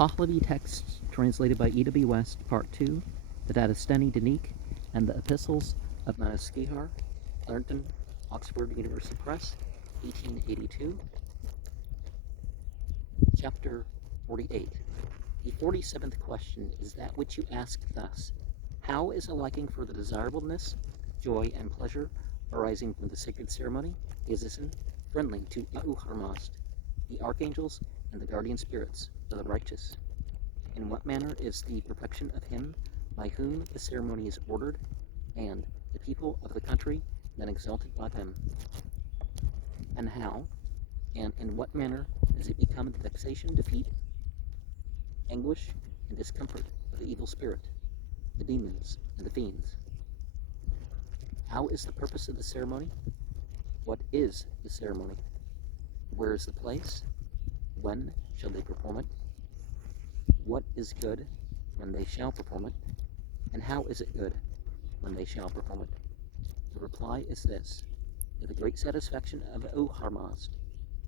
Pahlavi texts translated by E.W. West, Part 2, the Dadistani Dinik, and the Epistles of Manaskihar, Clarendon, Oxford University Press, 1882. Chapter 48. The 47th question is that which you ask thus: how is a liking for the desirableness, joy, and pleasure arising from the sacred ceremony, Yazison, friendly to Auharmast, the archangels, and the guardian spirits of the righteous? In what manner is the perfection of him by whom the ceremony is ordered, and the people of the country then exalted by them? And how, and in what manner does it become the vexation, defeat, anguish, and discomfort of the evil spirit, the demons, and the fiends? How is the purpose of the ceremony? What is the ceremony? Where is the place? When shall they perform it? What is good when they shall perform it? And how is it good when they shall perform it? The reply is this: that the great satisfaction of Auharmast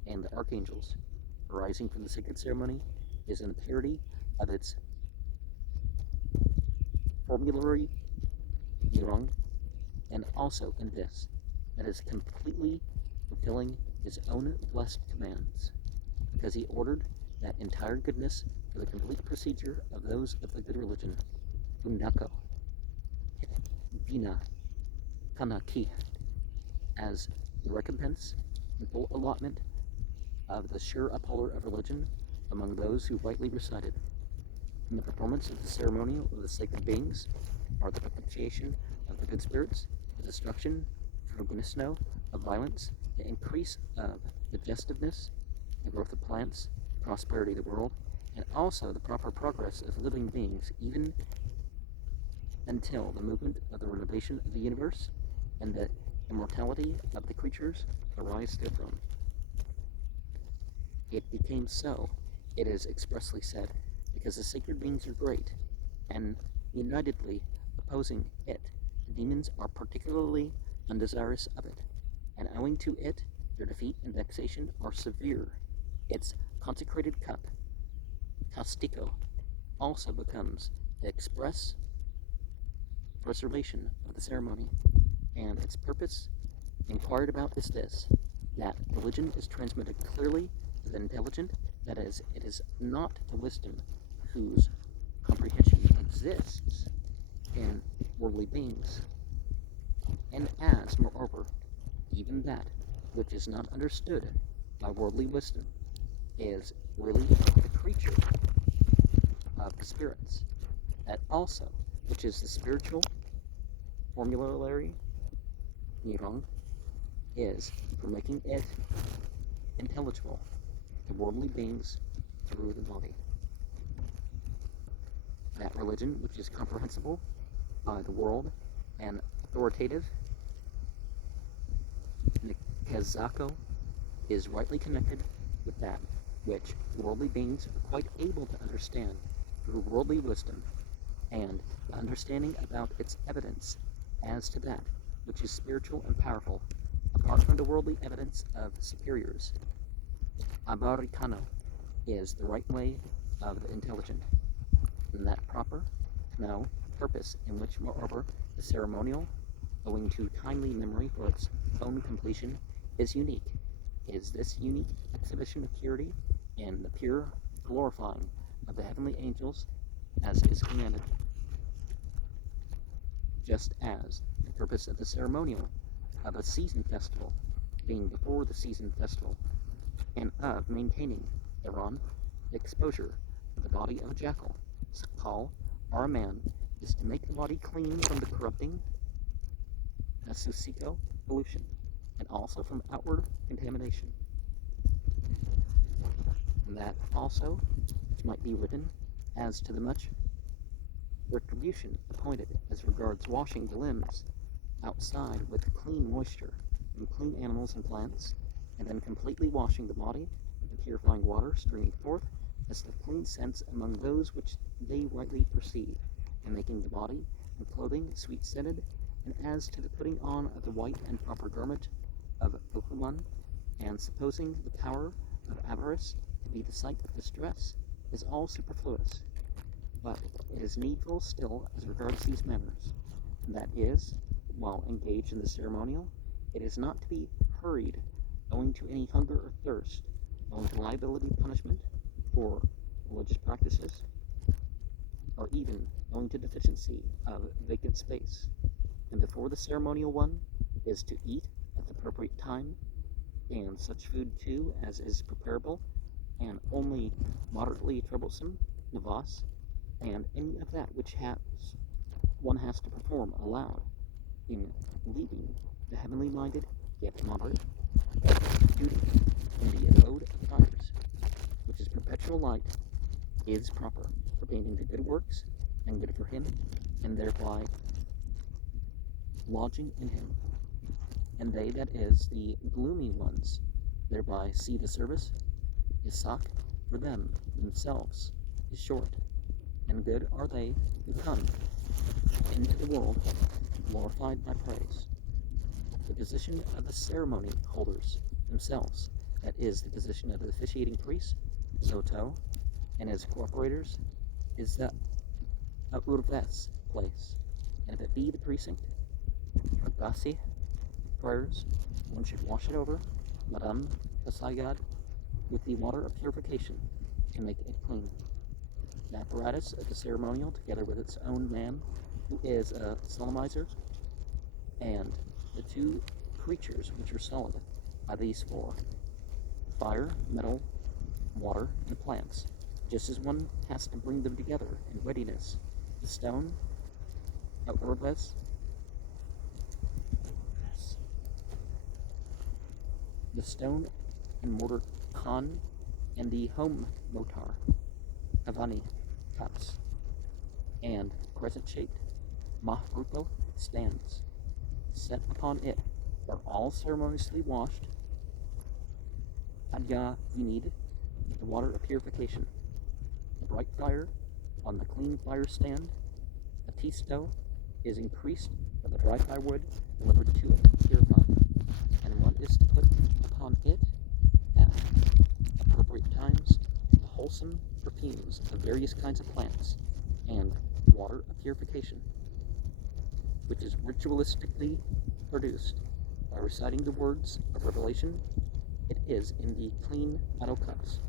and the archangels arising from the sacred ceremony is in the purity of its formulary Nirung, and also in this, that is completely fulfilling his own blessed commands, because he ordered that entire goodness for the complete procedure of those of the good religion, Undako, Bina, Kanaki, as the recompense and full allotment of the sure upholder of religion among those who rightly recited. In the performance of the ceremonial of the sacred beings are the propitiation of the good spirits, the destruction, Fruginisno, of violence, the increase of digestiveness, the growth of plants, the prosperity of the world, and also the proper progress of living beings, even until the movement of the renovation of the universe and the immortality of the creatures arise therefrom. It became so, it is expressly said, because the sacred beings are great, and unitedly opposing it, the demons are particularly undesirous of it, and owing to it, their defeat and vexation are severe. Its consecrated cup, Castico, also becomes the express preservation of the ceremony, and its purpose inquired about is this: that religion is transmitted clearly to the intelligent, that is, it is not the wisdom whose comprehension exists in worldly beings, and as, moreover, even that which is not understood by worldly wisdom is really the creature of the spirits, that also, which is the spiritual formulary Nirung, is for making it intelligible to worldly beings through the body. That religion which is comprehensible by the world and authoritative, Nikezako, is rightly connected with that which worldly beings are quite able to understand through worldly wisdom, and the understanding about its evidence as to that which is spiritual and powerful, apart from the worldly evidence of superiors. Abarikano is the right way of the intelligent, and that proper, no, purpose in which, moreover, the ceremonial, owing to timely memory for its own completion, is unique, is this unique exhibition of purity and the pure glorifying of the heavenly angels, as is commanded. Just as the purpose of the ceremonial of a season festival, being before the season festival, and of maintaining thereon the exposure of the body of a jackal, Sakal, or a man, is to make the body clean from the corrupting Nasusiko pollution, and also from outward contamination. And that also which might be written as to the much retribution appointed as regards washing the limbs outside with clean moisture from clean animals and plants, and then completely washing the body with the purifying water streaming forth as the clean sense among those which they rightly perceive, and making the body and clothing sweet-scented, and as to the putting on of the white and proper garment of Okuman, and supposing the power of avarice to be the sight of distress, is all superfluous, but it is needful still as regards these matters, and that is, while engaged in the ceremonial, it is not to be hurried owing to any hunger or thirst, owing to liability punishment for religious practices, or even owing to deficiency of vacant space. And before the ceremonial one is to eat at the appropriate time, and such food too as is preparable, and only moderately troublesome, navas, and any of that which one has to perform aloud in leaving the heavenly minded yet moderate duty in the abode of fires, which is perpetual light, is proper for painting the good works and good for him, and thereby lodging in him. And they that is the gloomy ones thereby see the service is sock for them themselves is short, and good are they who come into the world glorified by praise. The position of the ceremony holders themselves, that is, the position of the officiating priest, Soto, and his cooperators, is the Urves place, and if it be the precinct, Agasi, prayers, one should wash it over, Madame Pasayad, with the water of purification, to make it clean. The apparatus of the ceremonial, together with its own man, who is a solemnizer, and the two creatures which are solid by these four: fire, metal, water, and plants, just as one has to bring them together in readiness. The stone, Urves, the stone and mortar khan, and the home motar, Havani cups, and crescent-shaped mahrupo stands. Set upon it are all ceremoniously washed, adya vinid, with the water of purification. The bright fire on the clean fire stand, a tea stove, is increased by the dry firewood delivered to it, purified, and one is to put upon it at appropriate times the wholesome perfumes of various kinds of plants, and water of purification, which is ritualistically produced by reciting the words of revelation. It is in the clean metal cups.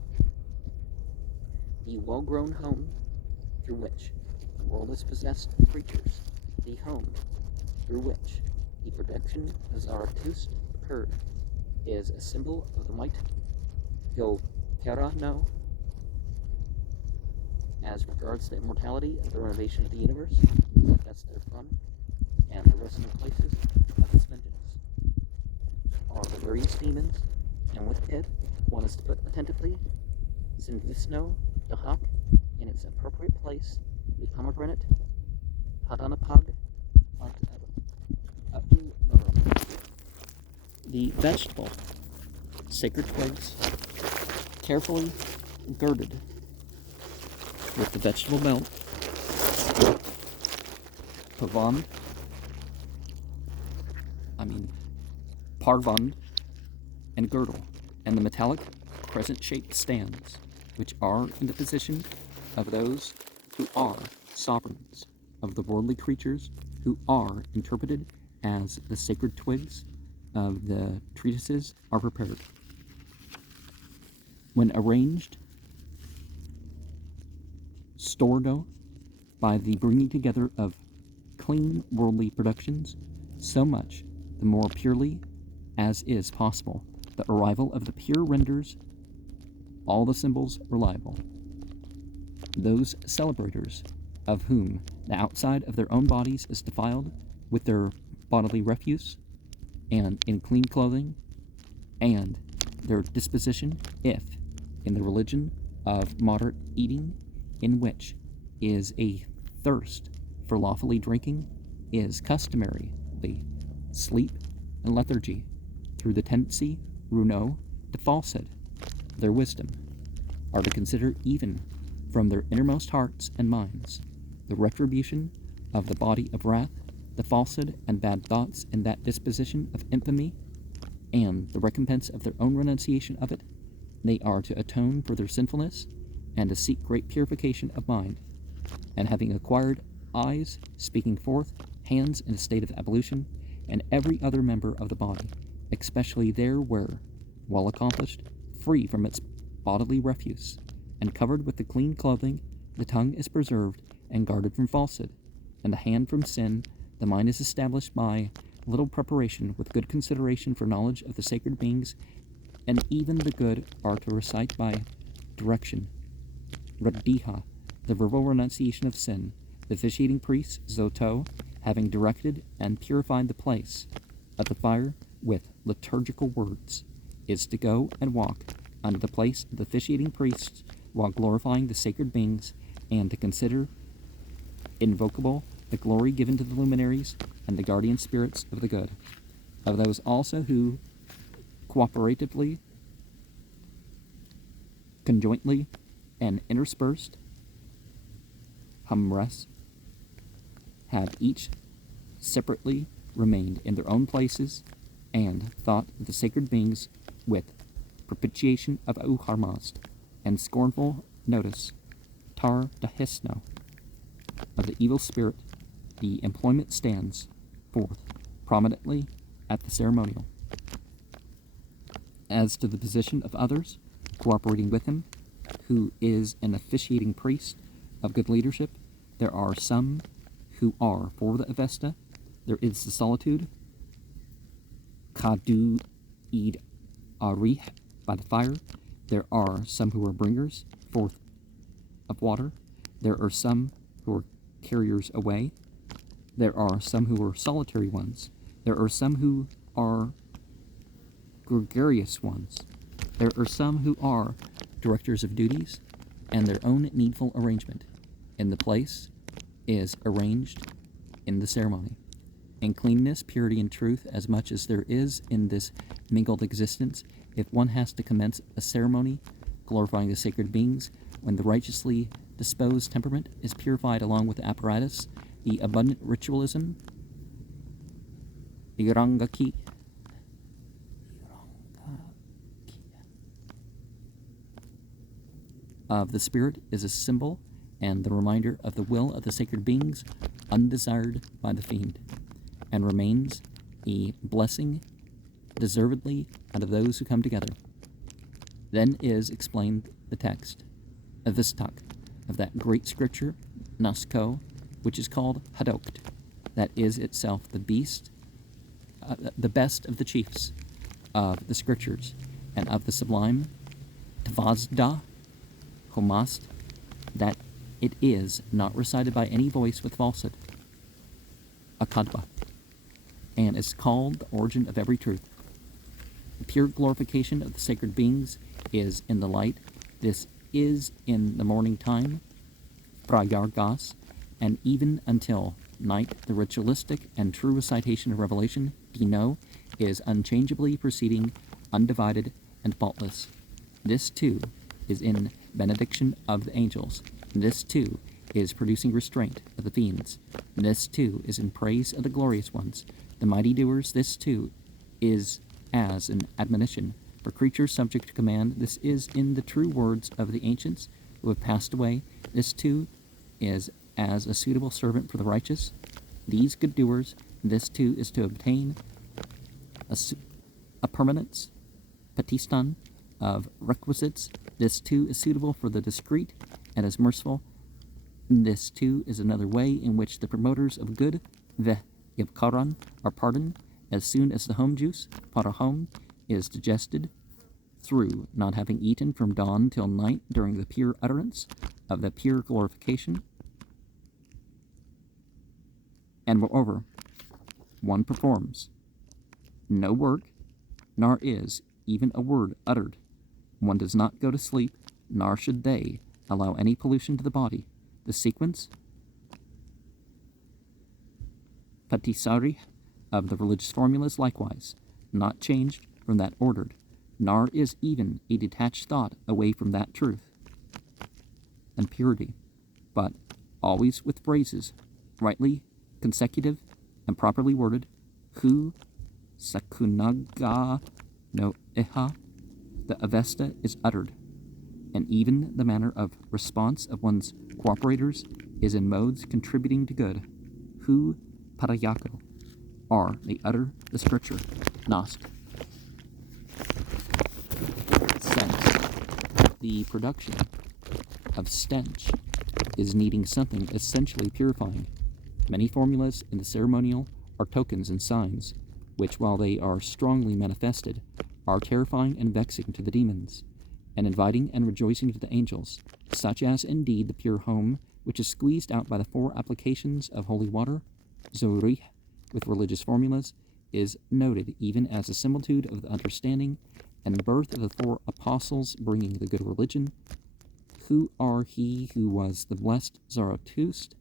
The well-grown home through which the world is possessed of creatures, the home through which the production of Zarathustra occurred, is a symbol of the might Gilterano as regards the immortality of the renovation of the universe, that's therefrom, and the resting places of its vengeance are the various demons, and with it one is to put attentively Sinvisno Dahak in its appropriate place, the pomegranate Hadanapag, the vegetable sacred twigs, carefully girded with the vegetable belt, parvand, and girdle, and the metallic crescent-shaped stands, which are in the position of those who are sovereigns of the worldly creatures, who are interpreted as the sacred twigs of the treatises are prepared. When arranged, stordo, by the bringing together of clean worldly productions, so much the more purely as is possible, the arrival of the pure renders all the symbols reliable. Those celebrators of whom the outside of their own bodies is defiled with their bodily refuse, and in clean clothing, and their disposition, if in the religion of moderate eating, in which is a thirst for lawfully drinking, is customarily sleep and lethargy, through the tendency, runo, to falsehood, their wisdom, are to consider even from their innermost hearts and minds the retribution of the body of wrath, the falsehood and bad thoughts in that disposition of infamy, and the recompense of their own renunciation of it. They are to atone for their sinfulness and to seek great purification of mind, and having acquired eyes, speaking forth, hands in a state of ablution, and every other member of the body, especially there where, well accomplished, free from its bodily refuse, and covered with the clean clothing, the tongue is preserved and guarded from falsehood, and the hand from sin, the mind is established by little preparation with good consideration for knowledge of the sacred beings, and even the good are to recite by direction. Radiha, the verbal renunciation of sin, the officiating priest, Zoto, having directed and purified the place of the fire with liturgical words, is to go and walk under the place of the officiating priests while glorifying the sacred beings, and to consider invocable the glory given to the luminaries and the guardian spirits of the good, of those also who cooperatively, conjointly, and interspersed humres have each separately remained in their own places and thought of the sacred beings with propitiation of Uharmazd and scornful notice tar dahisno of the evil spirit. The employment stands forth prominently at the ceremonial. As to the position of others cooperating with him, who is an officiating priest of good leadership, there are some who are for the Avesta. There is the solitude, Kadu id Arih, by the fire. There are some who are bringers forth of water. There are some who are carriers away. There are some who are solitary ones. There are some who are gregarious ones. There are some who are directors of duties and their own needful arrangement in the place is arranged in the ceremony. In cleanness, purity, and truth, as much as there is in this mingled existence, if one has to commence a ceremony glorifying the sacred beings, when the righteously disposed temperament is purified along with the apparatus, the abundant ritualism, irangaki, of the spirit is a symbol and the reminder of the will of the sacred beings undesired by the fiend, and remains a blessing deservedly out of those who come together. Then is explained the text of Vistak, of that great scripture, Nasko, which is called Hadokt, that is itself the best of the chiefs of the scriptures, and of the sublime Tvazda Homast, that it is not recited by any voice with falsehood, Akadba, and is called the origin of every truth. The pure glorification of the sacred beings is in the light. This is in the morning time, Prayargas, and even until night, the ritualistic and true recitation of revelation, Dino, is unchangeably proceeding, undivided and faultless. This, too, is in benediction of the angels. This, too, is producing restraint of the fiends. This, too, is in praise of the glorious ones, the mighty doers. This, too, is as an admonition for creatures subject to command. This is in the true words of the ancients who have passed away. This, too, is as a suitable servant for the righteous. These good doers, this, too, is to obtain a permanence, patistan, of requisites. This, too, is suitable for the discreet and is merciful. This, too, is another way in which the promoters of good, Ivkaran, are pardoned as soon as the home juice, parahom, is digested through not having eaten from dawn till night during the pure utterance of the pure glorification. And moreover, one performs no work, nor is even a word uttered. One does not go to sleep, nor should they allow any pollution to the body. The sequence, patisari, of the religious formulas likewise, not changed from that ordered, nor is even a detached thought away from that truth and purity, but always with phrases rightly consecutive and properly worded, hu sakunaga no iha, the Avesta is uttered, and even the manner of response of one's cooperators is in modes contributing to good, who parayako are, they utter the scripture, Nask. Sense. The production of stench is needing something essentially purifying. Many formulas in the ceremonial are tokens and signs, which, while they are strongly manifested, are terrifying and vexing to the demons, and inviting and rejoicing to the angels, such as indeed the pure home, which is squeezed out by the 4 applications of holy water, Zorih, with religious formulas, is noted even as a similitude of the understanding and birth of the 4 apostles bringing the good religion, who are he who was the blessed Zarathustra,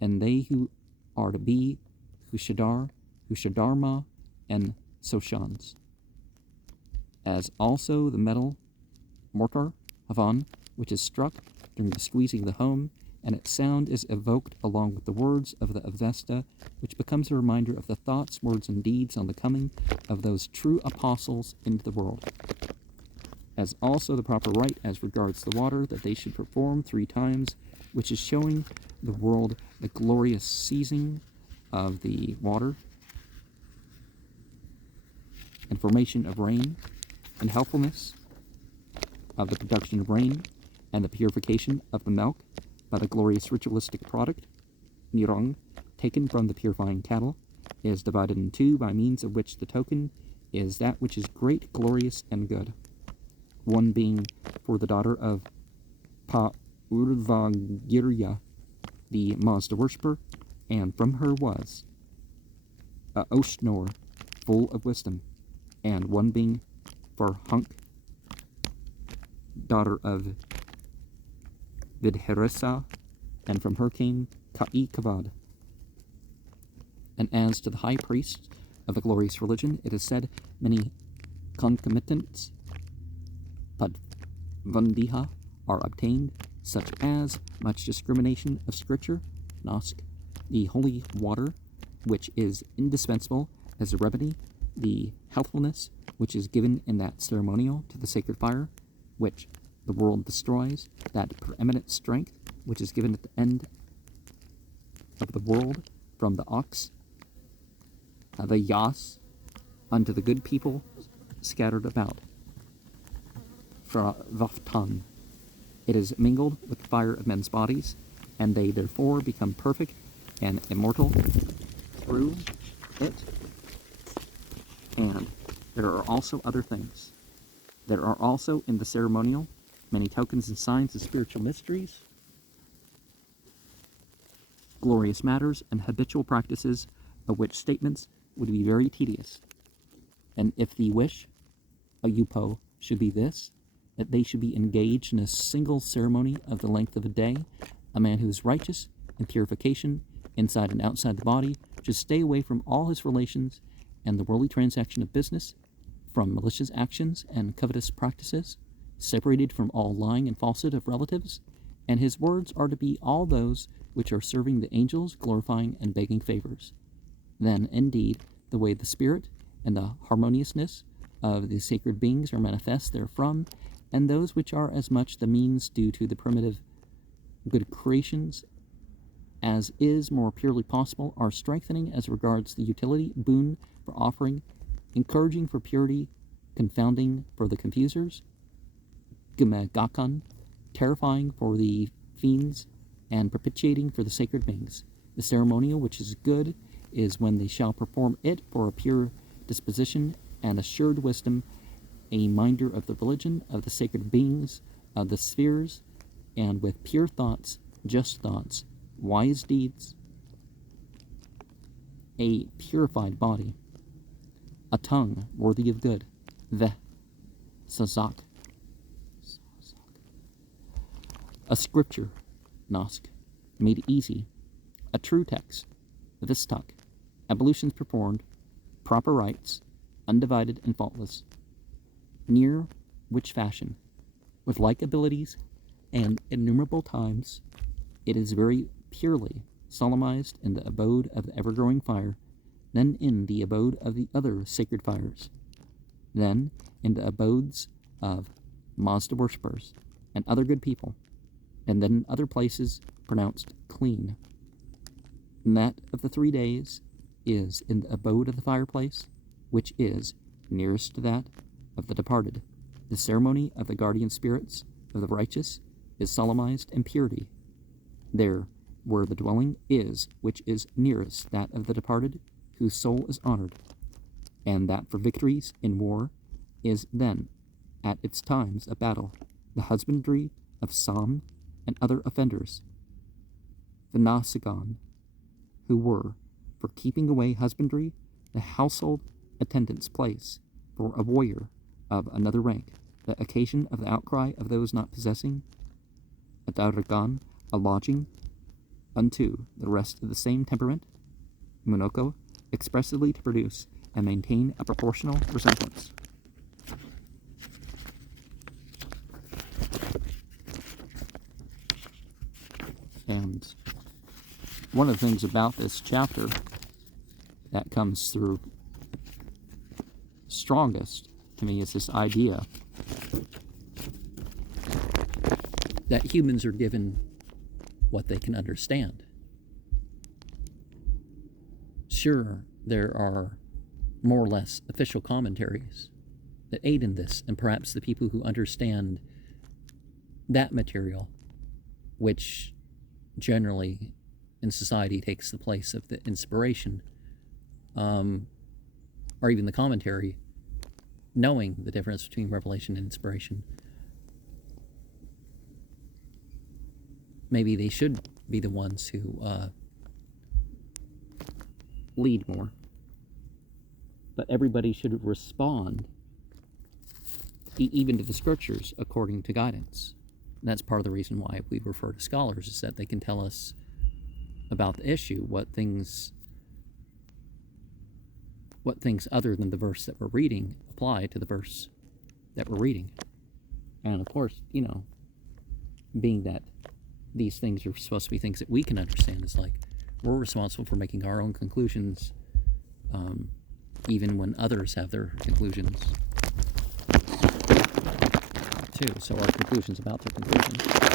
and they who are to be Hushadarma, and Soshans, as also the metal mortar, Havan, which is struck during the squeezing of the home, and its sound is evoked along with the words of the Avesta, which becomes a reminder of the thoughts, words, and deeds on the coming of those true apostles into the world, as also the proper rite as regards the water that they should perform 3 times, which is showing the world the glorious seizing of the water and formation of rain, and helpfulness of the production of rain, and the purification of the milk by the glorious ritualistic product, Nirong, taken from the purifying cattle, is divided in 2 by means of which the token is that which is great, glorious, and good. One being for the daughter of Paurvagirya, the Mazda worshipper, and from her was a Oshnor, full of wisdom, and one being for Hunk, daughter of Vidheresa, and from her came Ka'i Kavad. And as to the high priest of the glorious religion, it is said many concomitants, Padvandiha, are obtained, such as much discrimination of scripture, Nask, the holy water, which is indispensable as a remedy, the healthfulness which is given in that ceremonial to the sacred fire, which the world destroys, that preeminent strength which is given at the end of the world from the ox, the yas, unto the good people scattered about. Vaftan. It is mingled with the fire of men's bodies, and they therefore become perfect and immortal through it. And there are also other things. There are also in the ceremonial many tokens and signs of spiritual mysteries, glorious matters, and habitual practices, of which statements would be very tedious. And if the wish, a yupo, should be this, that they should be engaged in a single ceremony of the length of a day, a man who is righteous in purification, inside and outside the body, should stay away from all his relations and the worldly transaction of business, from malicious actions and covetous practices, separated from all lying and falsehood of relatives, and his words are to be all those which are serving the angels, glorifying and begging favors. Then, indeed, the way the spirit and the harmoniousness of the sacred beings are manifest therefrom, and those which are as much the means due to the primitive good creations as is more purely possible, are strengthening as regards the utility, boon for offering, encouraging for purity, confounding for the confusers, Gumagakan, terrifying for the fiends, and propitiating for the sacred beings. The ceremonial which is good is when they shall perform it for a pure disposition and assured wisdom, a minder of the religion, of the sacred beings, of the spheres, and with pure thoughts, just thoughts, wise deeds, a purified body, a tongue worthy of good, sazak, a scripture, Nask, made easy, a true text, vistak, ablutions performed, proper rites, undivided and faultless, near which fashion, with like abilities and innumerable times, it is very purely solemnized in the abode of the ever-growing fire, then in the abode of the other sacred fires, then in the abodes of Mazda worshippers, and other good people, and then in other places pronounced clean. And that of the 3 days is in the abode of the fireplace, which is nearest to that of the departed. The ceremony of the guardian spirits of the righteous is solemnized in purity. There, where the dwelling is, which is nearest that of the departed, whose soul is honored, and that for victories in war is then, at its times of battle, the husbandry of some and other offenders, the Nasigon, who were, for keeping away husbandry, the household attendant's place, for a warrior of another rank, the occasion of the outcry of those not possessing, a Dauragan, a lodging, unto the rest of the same temperament, Monoko, expressly to produce and maintain a proportional resemblance. And one of the things about this chapter that comes through strongest to me is this idea that humans are given what they can understand. Sure, there are more or less official commentaries that aid in this, and perhaps the people who understand that material, which generally in society takes the place of the inspiration, or even the commentary, knowing the difference between revelation and inspiration, maybe they should be the ones who lead more. But everybody should respond, even to the scriptures, according to guidance. And that's part of the reason why we refer to scholars, is that they can tell us about the issue, what things other than the verse that we're reading apply to the verse that we're reading. And of course, being that these things are supposed to be things that we can understand, is like we're responsible for making our own conclusions, even when others have their conclusions too. So our conclusions about their conclusions.